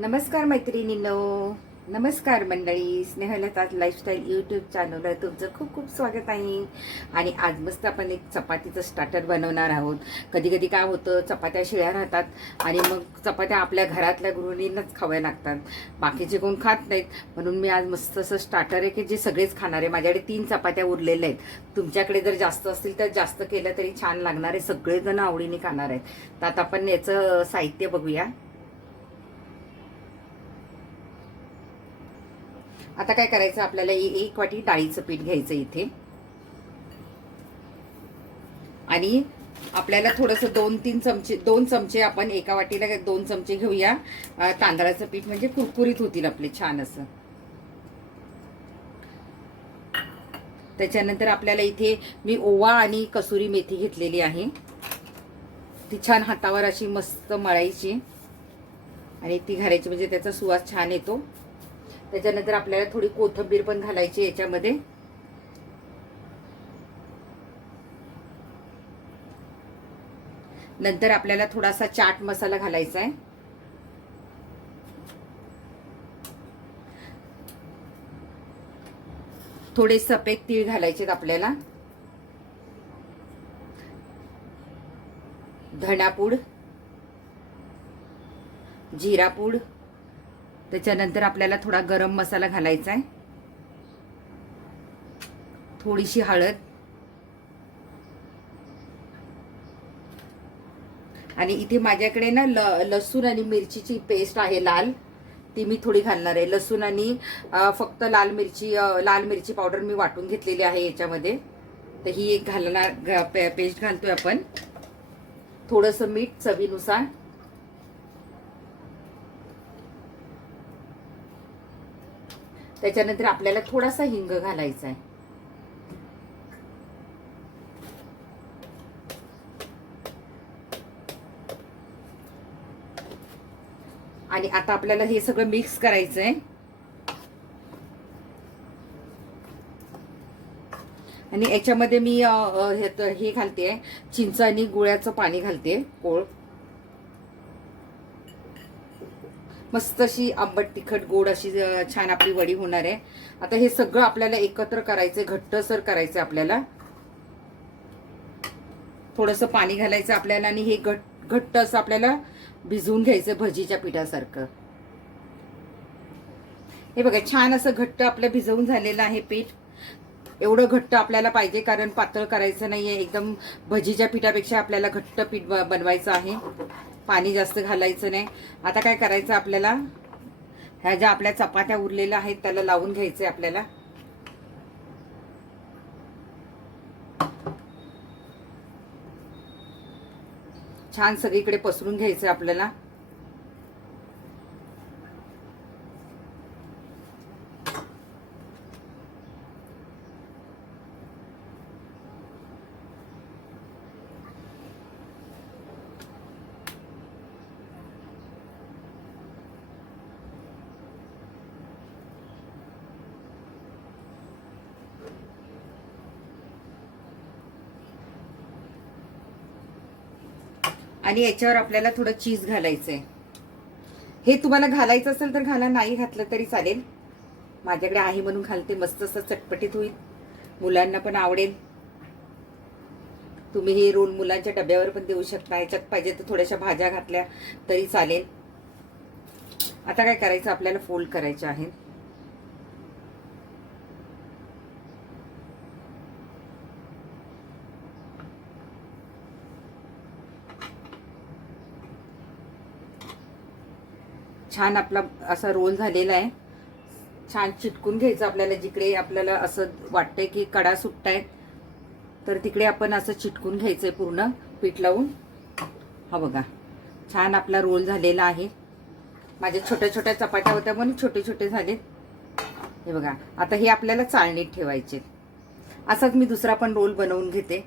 नमस्कार मैत्रिणींनो. नमस्कार मंडळी. स्नेहलताज लाईफस्टाईल यूट्यूब चॅनलला तुमचं खूप खूप स्वागत आहे. आणि आज मस्त आपण एक चपातीचं स्टार्टर बनवणार आहोत. कधी कधी काय होतं चपात्या शिळ्या राहतात आणि मग चपात्या आपल्या घरातल्या गृहिणींनाच खाव्या लागतात. बाकीचे कोण खात नाहीत. म्हणून मी आज मस्त असं स्टार्टर आहे की जे सगळेच खाणार आहे. माझ्याकडे तीन चपात्या उरलेल्या आहेत. तुमच्याकडे जर जास्त असतील तर जास्त केलं तरी छान लागणार आहे. सगळेजण आवडीने खाणार आहेत. तर आता आपण याचं साहित्य बघूया. आता काय करायचं? आपल्याला एक वाटी डाळीचं पीठ घ्यायचं इथे. आणि आपल्याला थोडंसं दोन तीन चमचे दोन चमचे आपण एका वाटीला दोन चमचे घेऊया. तांदळाचं पीठ म्हणजे कुरकुरीत होतील आपले छान असं. त्याच्यानंतर आपल्याला इथे मी ओवा आणि कसुरी मेथी घेतलेली आहे. ती छान हातावर अशी मस्त मळायची. आणि ती घालायची म्हणजे त्याचा सुवास छान येतो. त्याच्यानंतर आपल्याला थोडी कोथिंबीर पण घालायची याच्यामध्ये. नंतर आपल्याला थोडासा चाट मसाला घालायचा आहे. थोडे सफेद तीळ घालायचे आपल्याला. धणापूड जिरापूड त्याच्यानंतर आपल्याला थोडा गरम मसाला घालायचा आहे. थोडीशी हळद. आणि इथे माझ्याकडे ना ल लसूण आणि मिरचीची पेस्ट आहे लाल. ती मी थोडी घालणार आहे. लसूण आणि फक्त लाल मिरची लाल मिरची पावडर मी वाटून घेतलेली आहे याच्यामध्ये. तर ही एक घालणार पे- पेस्ट घालतोय आपण. थोडंसं मीठ चवीनुसार. त्याच्यानंतर आपल्याला थोडासा हिंग घालायचा आहे आणि आता आपल्याला हे सगळं मिक्स करायचं आहे आणि याच्यामध्ये मी हे हे घालते चिंच आणि गुळ्याचं पाणी घालते कोळ मस्त अशी आंबट तिखट गोड अशी छान आपली वडी होणार आहे. आता हे सगळं आपल्याला एकत्र करायचंय घट्टसर करायचं आपल्याला. थोडंसं पाणी घालायचं आपल्याला आणि हे घट घट्ट असं आपल्याला भिजवून घ्यायचं भजीच्या पिठासारखं. हे बघा छान असं घट्ट आपलं भिजवून झालेलं आहे पीठ. एवढं घट्ट आपल्याला पाहिजे कारण पातळ करायचं नाहीये. एकदम भजीच्या पिठापेक्षा आपल्याला घट्ट पीठ बनवायचं आहे. पाणी जास्त घालायचं नाही. आता काय करायचं आपल्याला? ह्या ज्या आपल्या चपात्या उरलेल्या आहेत त्याला लावून घ्यायचे आपल्याला. छान सगळीकडे पसरून घ्यायचं आपल्याला. आणि याच्यावर आपल्याला थोडं चीज घालायचं आहे हे तुम्हाला घालायचं असेल तर घाला नाही घातलं तरी चालेल. माझ्याकडे आहे म्हणून घालते मस्त असं चटपटीत होईल. मुलांना पण आवडेल. तुम्ही हे रोल मुलांच्या डब्यावर पण देऊ शकता याच्यात पाहिजे तर थोड्याशा भाज्या घातल्या तरी चालेल. आता काय करायचं? आपल्याला फोल्ड करायचे आहे. छान आपला असा रोल झालेला आहे. छान चिटकून घ्यायचं आपल्याला जिकडे आपल्याला असं वाटतंय की कडा सुटतायत तर तिकडे आपण असं चिटकून घ्यायचंय पूर्ण पीठ लावून. हा बघा छान आपला रोल झालेला आहे. माझ्या छोट्या छोट्या चपात्या होत्या म्हणून छोटे छोटे झाले. हे बघा आता हे आपल्याला चाळणीत ठेवायचे. असाच मी दुसरा पण रोल बनवून घेते.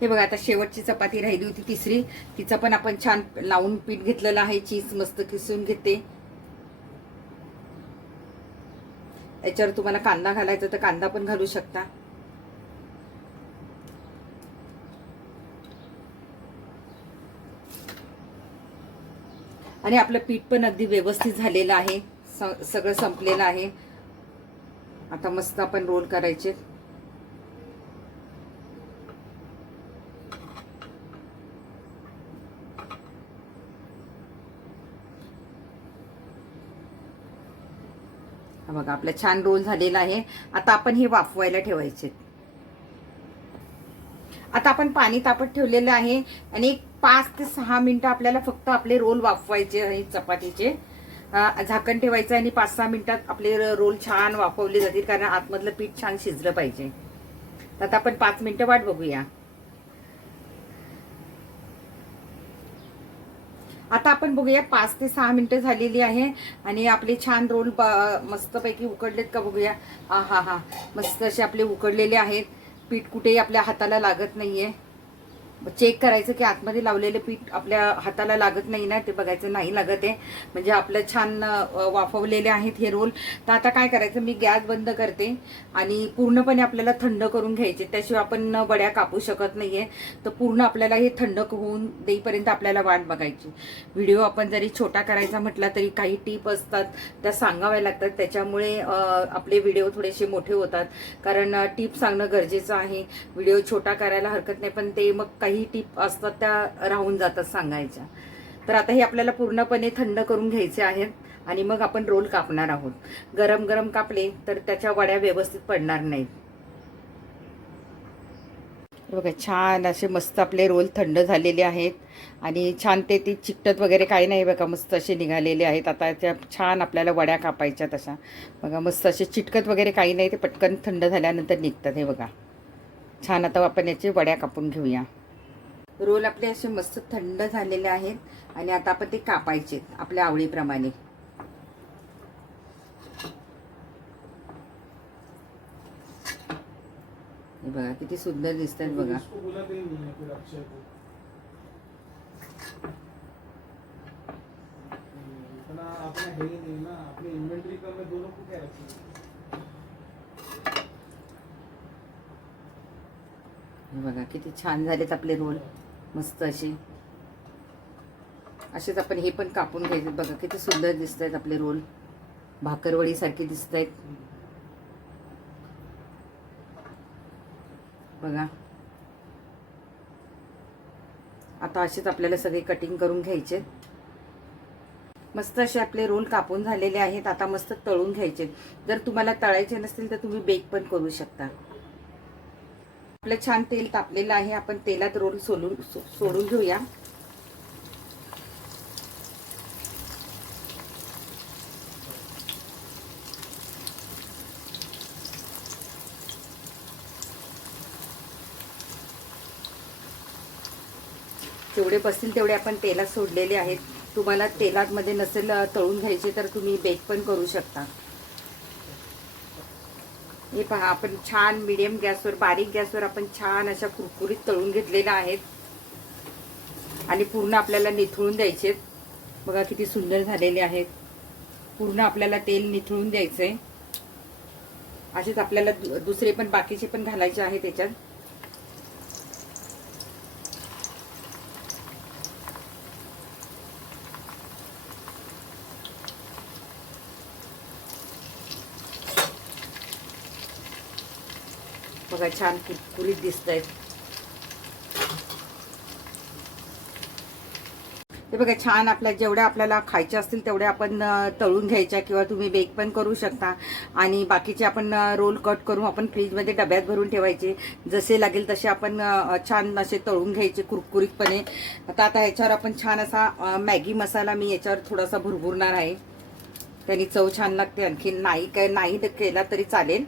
हे बघा आता शेवटची चपाती राहिली होती तिसरी. तिचं पण आपण छान लावून पीठ घेतलेलं आहे. चीज मस्त किसून घेते. याच्यावर तुम्हाला कांदा घालायचा तर कांदा पण घालू शकता. आणि आपलं पीठ पण अगदी व्यवस्थित झालेलं आहे. सगळं संपलेलं आहे. आता मस्त आपण रोल करायचे हा बघा आपला छान रोल झालेला आहे. आता आपण हे वाफवायला ठेवायचे. आता आपण पाणी तापत ठेवलेलं आहे आणि एक पाच ते सहा मिनिटं आपल्याला फक्त आपले रोल वाफवायचे आहे चपातीचे झाकण ठेवायचं आणि पाच सहा मिनिटात आपले रोल छान वाफवले जातील कारण आतमधलं पीठ छान शिजलं पाहिजे. तर आता आपण पाच मिनिटं वाट बघूया. आता आपण बघूया पाच ते सहा मिनिटं झालेली आहे आणि आपले छान रोल मस्तपैकी उकडलेत का बघूया. हा हा हा. मस्त असे आपले उकडलेले आहेत. पीठ कुठेही आपल्या हाताला लागत नाही आहे चेक करायचं की आतमध्ये लावलेले पीठ आपल्या हाताला लागत नाही ना ते बघायचं नाही लागत आहे. म्हणजे आपलं छान वाफवलेले आहेत हे रोल. तर आता काय करायचं मी गॅस बंद करते आणि पूर्णपणे आपल्याला थंड करून घ्यायचे. त्याशिवाय आपण वड्या कापू शकत नाहीये. तर पूर्ण आपल्याला हे थंड होऊन देईपर्यंत आपल्याला वाट बघायची. व्हिडिओ आपण जरी छोटा करायचा म्हटला तरी काही टीप असतात त्या सांगाव्या लागतात. त्याच्यामुळे आपले व्हिडिओ थोडेसे मोठे होतात. कारण टीप सांगणं गरजेचं आहे. व्हिडिओ छोटा करायला हरकत नाही पण ते मग काही टीप असतात त्या राहून जातात सांगायच्या. तर आता हे आपल्याला पूर्णपणे थंड करून घ्यायचे आहेत आणि मग आपण रोल कापणार आहोत. गरम गरम कापले तर त्याच्या वड्या व्यवस्थित पडणार नाहीत. बघा छान असे मस्त आपले रोल थंड झालेले आहेत आणि छान ते ती चिकटत वगैरे काही नाही बघा मस्त असे निघालेले आहेत. आता त्या छान आपल्याला वड्या कापायच्या तशा बघा मस्त असे चिटकत वगैरे काही नाही ते पटकन थंड झाल्यानंतर निघतात हे बघा. छान आता आपण याचे वड्या कापून घेऊया. रोल आपले असे मस्त थंड झालेले आहेत आणि आता आपण ते कापायचे आपल्या आवडीप्रमाणे. बघा किती सुंदर दिसतात बघा. बघा किती छान झालेत आपले रोल. मस्त असे असेच आपण हे पण कापून घ्यायचे. बघा किती सुंदर दिसत आहेत आपले रोल. भाकरवडी सारखे दिसत आहेत बघा. आता असेच आपल्याला सगळे कटिंग करून घ्यायचे. मस्त असे आपले रोल कापून झालेले आहेत. आता मस्त तळून घ्यायचे. जर तुम्हाला तळायचे नसतील तर तुम्ही बेक पण करू शकता. आपलं छान तेल तापलेलं आहे. आपण तेलात रोल सोलून सो- सोडून घेऊया. जेवढे बसतील तेवढे आपण तेलात सोडलेले आहेत. तुम्हाला तेलात मध्ये नसेल तळून घ्यायचे तर तुम्ही बेक पण करू शकता. हे पहा आपण छान मिडियम गॅसवर बारीक गॅसवर आपण छान अशा कुरकुरीत तळून घेतलेल्या आहेत. आणि पूर्ण आपल्याला निथळून द्यायचे बघा किती सुंदर झालेले आहेत. पूर्ण आपल्याला तेल निथळून द्यायचं आहे असेच आपल्याला दुसरे पण बाकीचे पण घालायचे आहे त्याच्यात. बघा छान कुरकुरीत दिसत आहेत हे बघा छान आपल्या जेवढ्या आपल्याला खायच्या असतील तेवढ्या आपण तळून घ्यायच्या किंवा तुम्ही बेक पण करू शकता. आणि बाकीचे आपण रोल कट करून आपण फ्रीजमध्ये डब्यात भरून ठेवायचे. जसे लागेल तसे आपण छान असे तळून घ्यायचे कुरकुरीतपणे आता आता ह्याच्यावर आपण छान असा मॅगी मसाला मी याच्यावर थोडासा भुरभुरणार आहे. त्यांनी चव छान लागते आणखी नाही काय नाही केला तरी चालेल.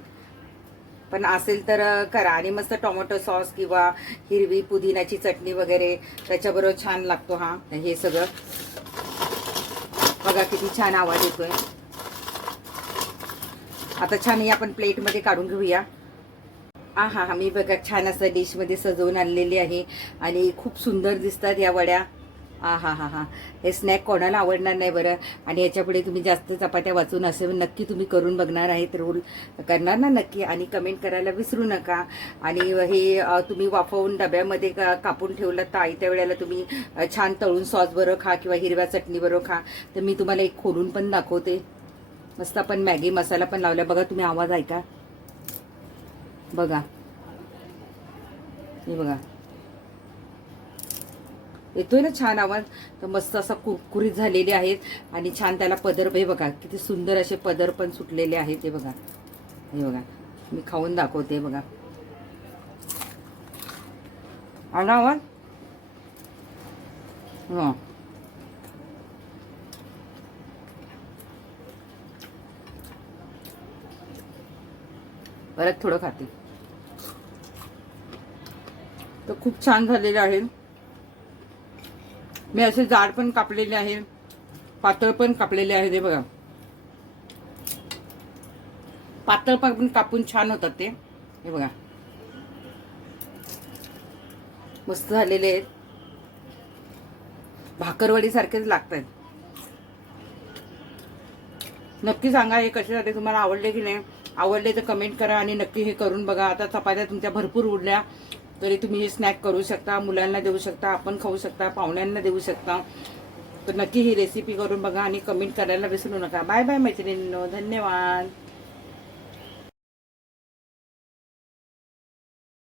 पण असेल तर करा. आणि मस्त टोमॅटो सॉस किंवा हिरवी पुदिन्याची चटणी वगैरे त्याच्याबरोबर छान लागतो हा. हे सगळं. बघा किती छान आवाज येतोय. आता छान हे आपण प्लेटमध्ये काढून घेऊया. आ हा हा मी बघा छान असं डिशमध्ये सजवून आणलेली आहे. आणि खूप सुंदर दिसतात या वड्या. हा हा हा हा. हे स्नॅक कोणाला आवडणार नाही बरं. आणि याच्यापुढे तुम्ही जास्त चपात्या वाचून असे नक्की तुम्ही करून बघणार आहेत रोल करणार ना नक्की. आणि कमेंट करायला विसरू नका. आणि हे तुम्ही वाफवून डब्यामध्ये का- कापून ठेवलं तर आयत्या वेळेला तुम्ही छान तळून सॉस बरोबर खा किंवा हिरव्या चटणी बरोबर खा. तर मी तुम्हाला एक खोलून पण दाखवते. मस्त आपण मॅगी मसाला पण लावला. बघा तुम्ही आवाज ऐका. बघा. हे बघा. येतोय ना छान आवाज. तर मस्त असा कुरकुरीत झालेले आहेत. आणि छान त्याला पदर हे बघा किती सुंदर असे पदर पण सुटलेले आहेत हे बघा. हे बघा मी खाऊन दाखवते बघा. आला आवाज? हां. परत थोडं खाते. तर खूप छान झालेलं आहे मी असे जाड पण कापलेले आहे पातळ पण कापलेले आहे ते बघा. पातळ पण कापून छान होतात ते. हे बघा. मस्त झालेले आहेत. भाकरवडीसारखेच लागत आहेत नक्की सांगा हे कसे झाले तुम्हाला आवडले की नाही? आवडले तर कमेंट करा आणि नक्की हे करून बघा. आता चपात्या तुमच्या भरपूर उरल्या. तरी तुम्ही हे स्नॅक करू शकता मुलांना देऊ शकता आपण खाऊ शकता पाहुण्यांना देऊ शकता. तर नक्की ही रेसिपी करून बघा आणि कमेंट करायला विसरू नका. बाय बाय मैत्रिणींनो. धन्यवाद.